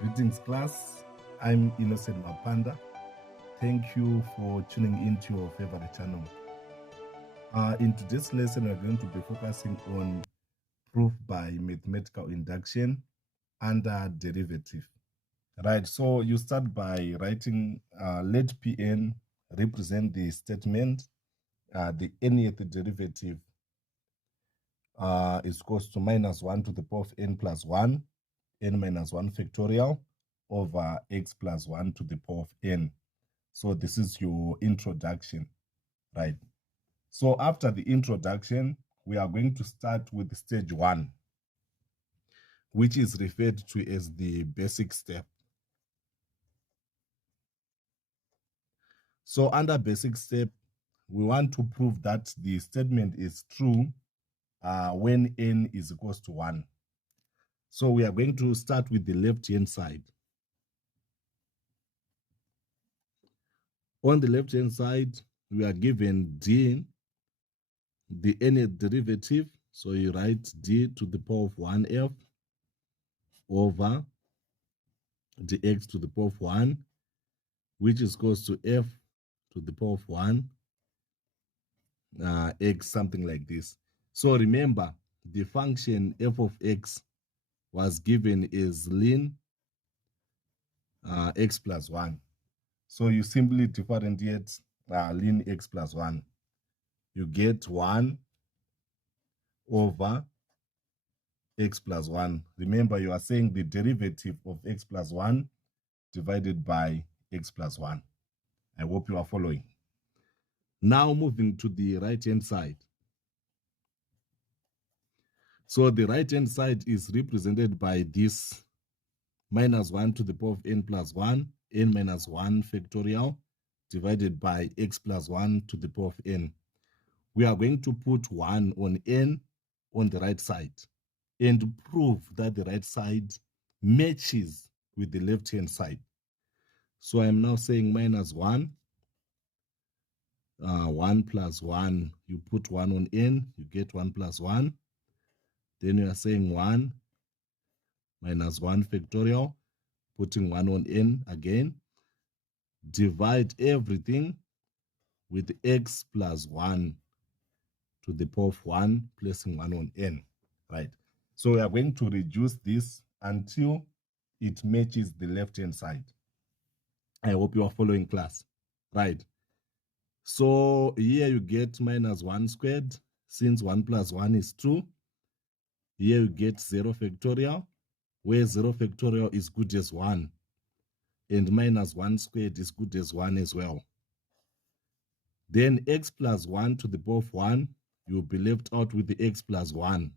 Greetings, class. I'm Innocent MAPANDA. Thank you for tuning into your favorite channel. In today's lesson, we're going to be focusing on proof by mathematical induction under derivative. Right, so you start by writing, let Pn represent the statement, the nth derivative is equals to minus 1 to the power of n plus 1, n minus 1 factorial over x plus 1 to the power of n. So this is your introduction, right? So after the introduction, we are going to start with stage 1, which is referred to as the basic step. So under basic step, we want to prove that the statement is true when n is equals to 1. So we are going to start with the left-hand side. On the left-hand side, we are given d, the nth derivative. So you write d to the power of 1f over dx to the power of 1, which is equals to f to the power of 1, x, something like this. So remember, the function f of x was given as ln x plus 1. So you simply differentiate ln x plus 1. You get 1 over x plus 1. Remember, you are saying the derivative of x plus 1 divided by x plus 1. I hope you are following. Now moving to the right-hand side. So the right-hand side is represented by this minus 1 to the power of n plus 1, n minus 1 factorial, divided by x plus 1 to the power of n. We are going to put 1 on n on the right side and prove that the right side matches with the left-hand side. So I'm now saying minus 1, 1 plus 1, you put 1 on n, you get 1 plus 1. Then you are saying 1 minus 1 factorial, putting 1 on n again. Divide everything with x plus 1 to the power of 1, placing 1 on n, right? So we are going to reduce this until it matches the left-hand side. I hope you are following, class, right? So here you get minus 1 squared, since 1 plus 1 is 2. Here you get 0 factorial, where 0 factorial is good as 1. And minus 1 squared is good as 1 as well. Then x plus 1 to the power of 1, you'll be left out with the x plus 1.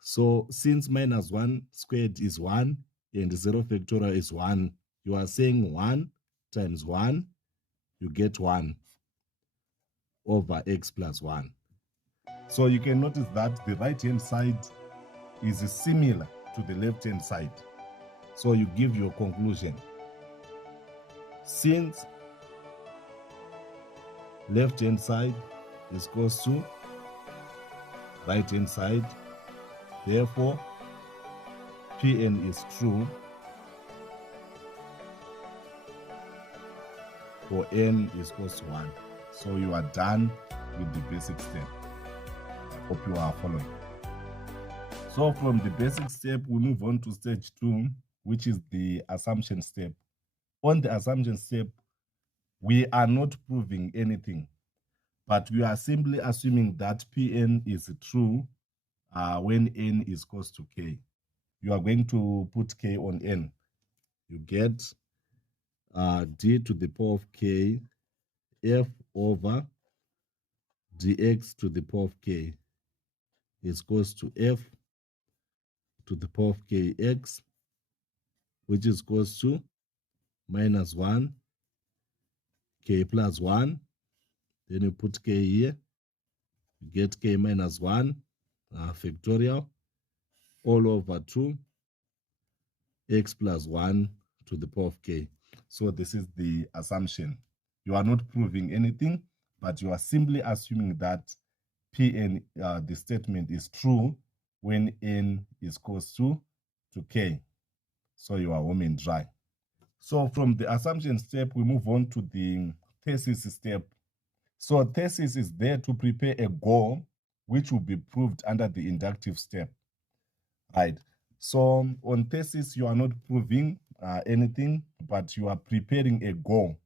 So since minus 1 squared is 1 and 0 factorial is 1, you are saying 1 times 1, you get 1 over x plus 1. So you can notice that the right-hand side is similar to the left-hand side. So you give your conclusion. Since left-hand side is equals to right-hand side, therefore Pn is true for n is equals to 1. So you are done with the basic step. I hope you are following. So from the basic step, we move on to stage 2, which is the assumption step. On the assumption step, we are not proving anything, but we are simply assuming that Pn is true when n is equals to k. You are going to put k on n. You get d to the power of k f over dx to the power of k is equals to f to the power of kx, which is equals to minus 1 k plus 1. Then you put k here, you get k minus 1 factorial all over 2 x plus 1 to the power of k. So this is the assumption. You are not proving anything, but you are simply assuming that Pn, the statement is true when n is equals to k. So you are home and dry. So from the assumption step, we move on to the thesis step. So thesis is there to prepare a goal which will be proved under the inductive step, right? So on thesis, you are not proving anything, but you are preparing a goal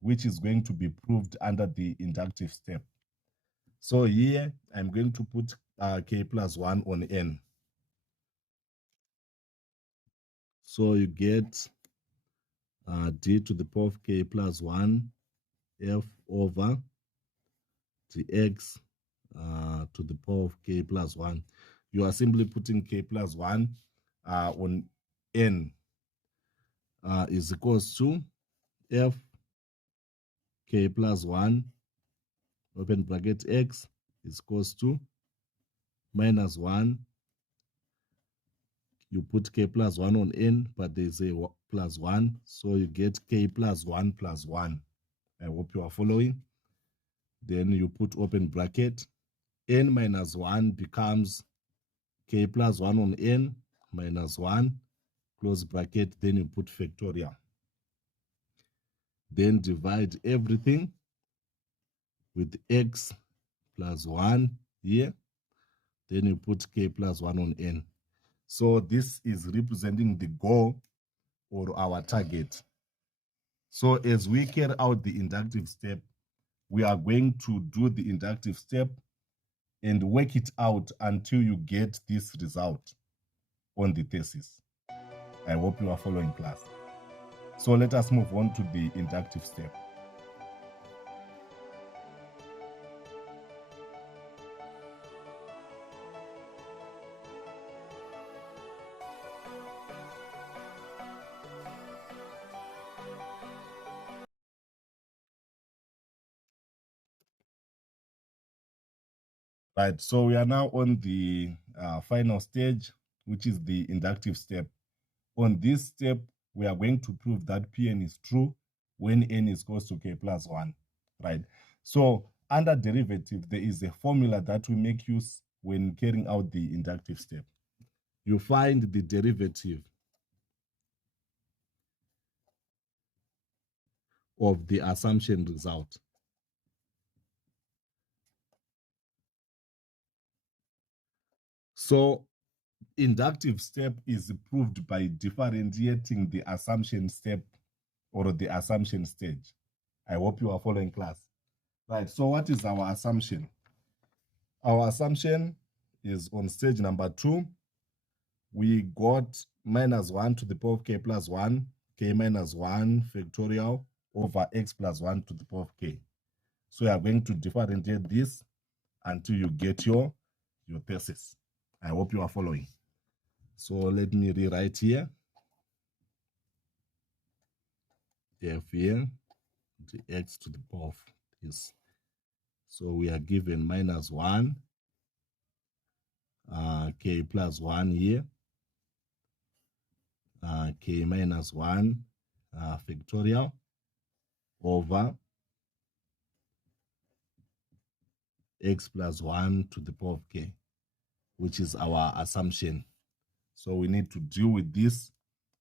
which is going to be proved under the inductive step. So here, I'm going to put k plus 1 on n. So you get d to the power of k plus 1 f over dx to the power of k plus 1. You are simply putting k plus 1 on n is equals to f k plus 1 open bracket x is equals to minus 1. You put k plus 1 on n, but there's a plus 1, so you get k plus 1 plus 1. I hope you are following. Then you put open bracket. N minus 1 becomes k plus 1 on n minus 1, close bracket, then you put factorial. Then divide everything with x plus 1 here. Then you put k plus 1 on n. So this is representing the goal or our target. So as we carry out the inductive step, we are going to do the inductive step and work it out until you get this result on the thesis. I hope you are following, class. So let us move on to the inductive step. Right, so we are now on the final stage, which is the inductive step. On this step, we are going to prove that Pn is true when n is equals to k plus 1, right? So under derivative, there is a formula that we make use when carrying out the inductive step. You find the derivative of the assumption result. So inductive step is proved by differentiating the assumption step or the assumption stage. I hope you are following, class. Right, so what is our assumption? Our assumption is on stage number 2. We got minus 1 to the power of k plus 1, k minus 1 factorial over x plus 1 to the power of k. So you are going to differentiate this until you get your thesis. I hope you are following. So let me rewrite here. F here, the x to the power of this. So we are given minus 1, k plus 1 here, k minus 1 factorial over x plus 1 to the power of k, which is our assumption. So we need to deal with this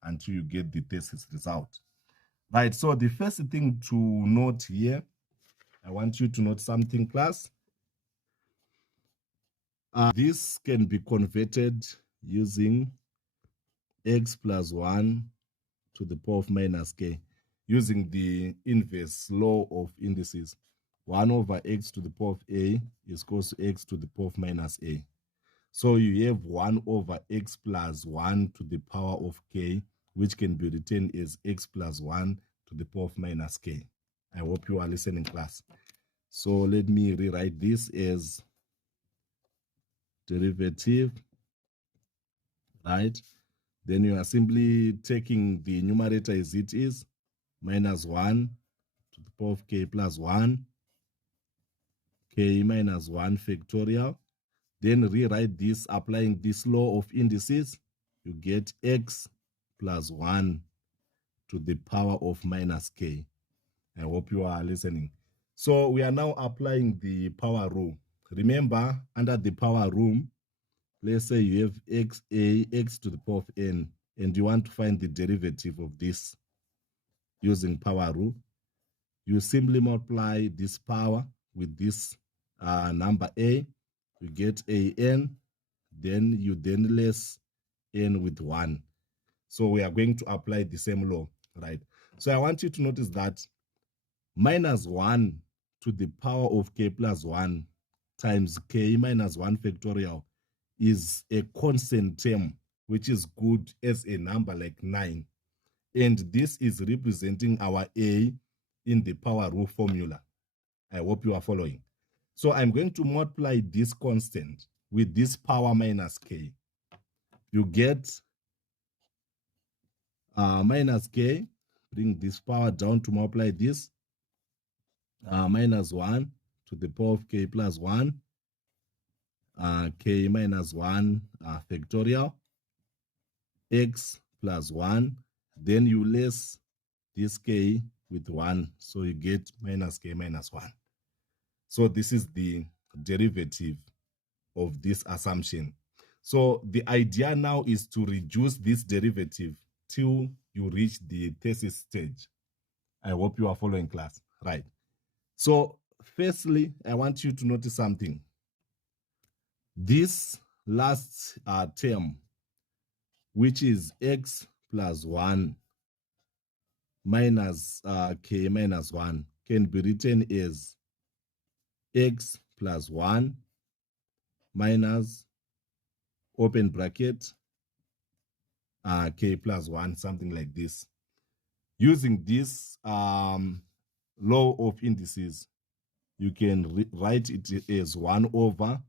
until you get the thesis result. Right, so the first thing to note here, I want you to note something, class. This can be converted using x plus 1 to the power of minus k, using the inverse law of indices. 1 over x to the power of a is equals to x to the power of minus a. So you have 1 over x plus 1 to the power of k, which can be written as x plus 1 to the power of minus k. I hope you are listening, class. So let me rewrite this as derivative, right? Then you are simply taking the numerator as it is, minus 1 to the power of k plus 1, k minus 1 factorial. Then rewrite this, applying this law of indices, you get x plus 1 to the power of minus k. I hope you are listening. So we are now applying the power rule. Remember, under the power rule, let's say you have x to the power of n and you want to find the derivative of this using power rule, you simply multiply this power with this number a, you get an, then you then less n with 1. So we are going to apply the same law, right? So I want you to notice that minus 1 to the power of k plus 1 times k minus 1 factorial is a constant term, which is good as a number like 9. And this is representing our a in the power rule formula. I hope you are following. So I'm going to multiply this constant with this power minus k. You get minus k, bring this power down to multiply this, minus 1 to the power of k plus 1, k minus 1 factorial, x plus 1, then you less this k with 1, so you get minus k minus 1. So this is the derivative of this assumption. So the idea now is to reduce this derivative till you reach the thesis stage. I hope you are following, class. Right. So firstly, I want you to notice something. This last term, which is x plus 1 minus k minus 1, can be written as x plus 1 minus open bracket k plus 1, something like this. Using this law of indices, you can write it as 1 over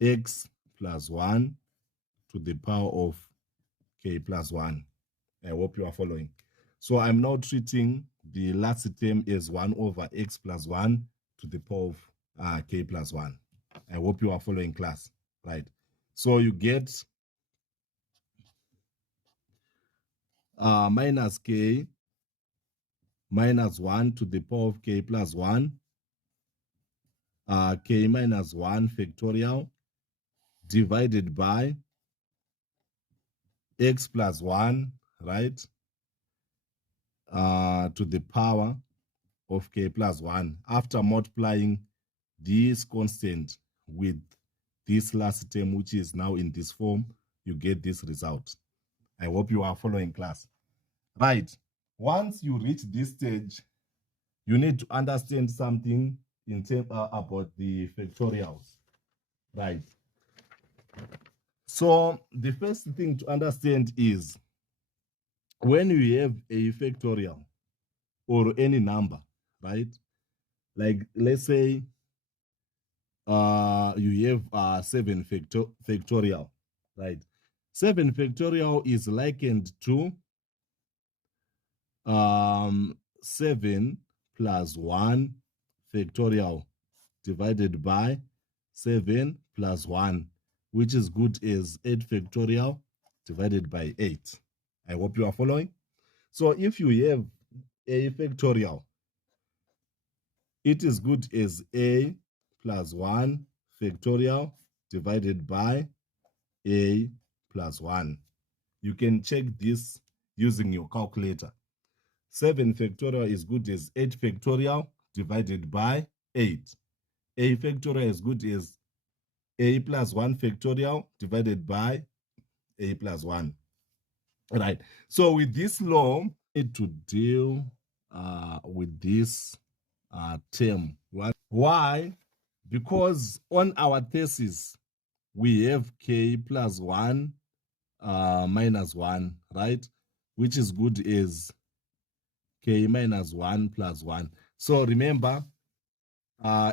x plus 1 to the power of k plus 1. I hope you are following. So I'm now treating the last term as 1 over x plus 1 to the power of k plus 1. I hope you are following, class. Right. So you get minus k minus 1 to the power of k plus 1, k minus 1 factorial divided by x plus 1, right, to the power of k plus 1. After multiplying this constant with this last term, which is now in this form, you get this result. I hope you are following, class. Right. Once you reach this stage, you need to understand something in terms about the factorials. Right. So the first thing to understand is when you have a factorial or any number, right? Like let's say you have 7 factorial, right? 7 factorial is likened to 7 plus 1 factorial divided by 7 plus 1, which is good as 8 factorial divided by 8. I hope you are following. So if you have a factorial, it is good as a plus 1 factorial divided by a plus 1. You can check this using your calculator. 7 factorial is good as 8 factorial divided by 8. A factorial is good as a plus 1 factorial divided by a plus 1. All right. So with this law, we need to deal with this term. Why? Because on our thesis, we have k plus 1 minus 1, right? Which is good as k minus 1 plus 1. So remember,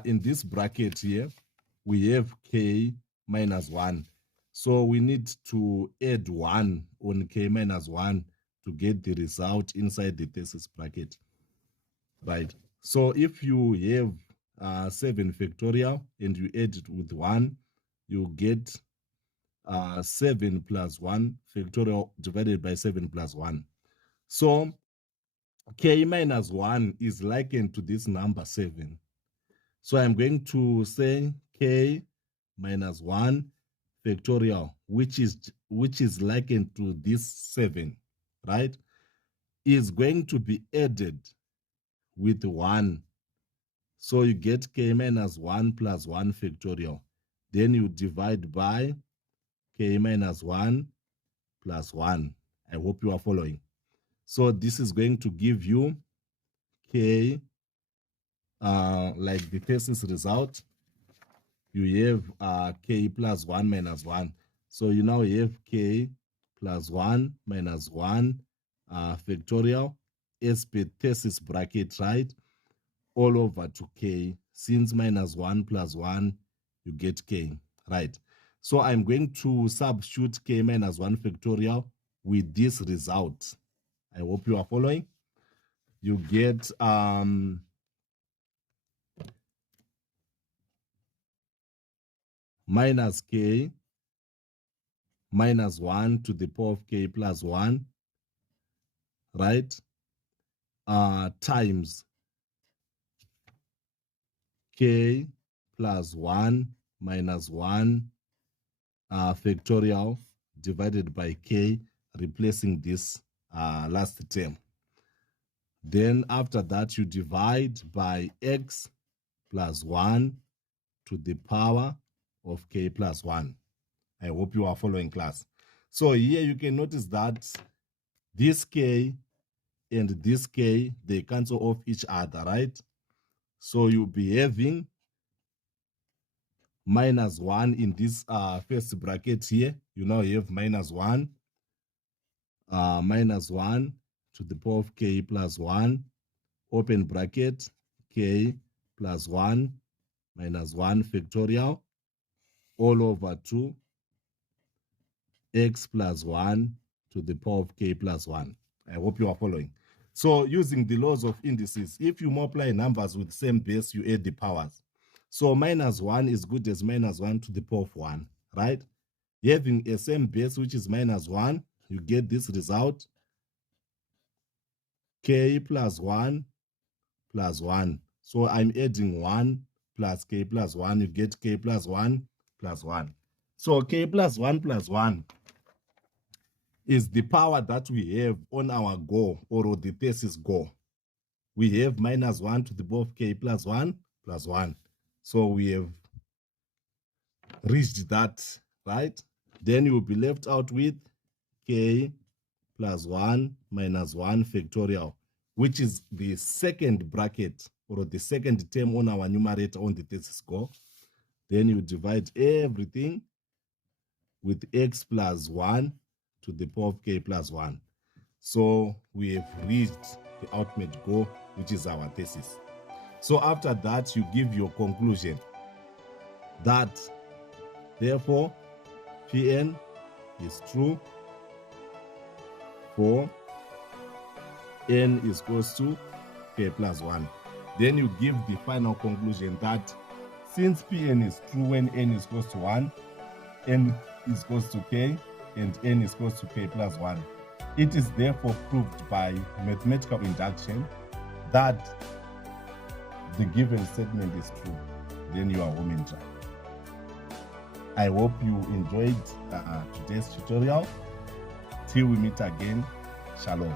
in this bracket here, we have k minus 1. So we need to add 1 on k minus 1 to get the result inside the thesis bracket, right? So if you have 7 factorial and you add it with 1, you get 7 plus 1 factorial divided by 7 plus 1. So k minus 1 is likened to this number 7. So I'm going to say k minus 1 factorial, which is likened to this 7, right, is going to be added with 1. So you get k minus 1 plus 1 factorial. Then you divide by k minus 1 plus 1. I hope you are following. So this is going to give you k, like the thesis result. You have k plus 1 minus 1. So you now have k plus 1 minus 1 factorial as per thesis bracket, right? All over to k. Since minus 1 plus 1, you get k, right? So I'm going to substitute k minus 1 factorial with this result. I hope you are following. You get minus k minus 1 to the power of k plus 1, right? Times k plus 1 minus 1 factorial divided by k, replacing this last term. Then after that, you divide by x plus 1 to the power of k plus 1. I hope you are following, class. So here you can notice that this k and this k, they cancel off each other, right? So you'll be having minus 1 in this first bracket here. You now have minus 1 to the power of k plus 1, open bracket, k plus 1 minus 1 factorial, all over 2 x plus 1 to the power of k plus 1. I hope you are following. So using the laws of indices, if you multiply numbers with the same base, you add the powers. So minus 1 is good as minus 1 to the power of 1, right? Having a same base, which is minus 1, you get this result, k plus 1 plus 1. So I'm adding 1 plus k plus 1. You get k plus 1 plus 1. So k plus 1 plus 1 is the power that we have on our go, or the thesis go. We have minus 1 to the power of k plus 1 plus 1. So we have reached that, right? Then you will be left out with k plus 1 minus 1 factorial, which is the second bracket, or the second term on our numerator on the thesis go. Then you divide everything with x plus 1 to the power of k plus 1. So we have reached the ultimate goal, which is our thesis. So after that, you give your conclusion that, therefore, Pn is true for n is equals to k plus 1. Then you give the final conclusion that since Pn is true when n is equals to 1, n is equals to k, and n is equals to k plus 1, it is therefore proved by mathematical induction that the given statement is true. Then you are home and dry. I hope you enjoyed today's tutorial. Till we meet again, shalom.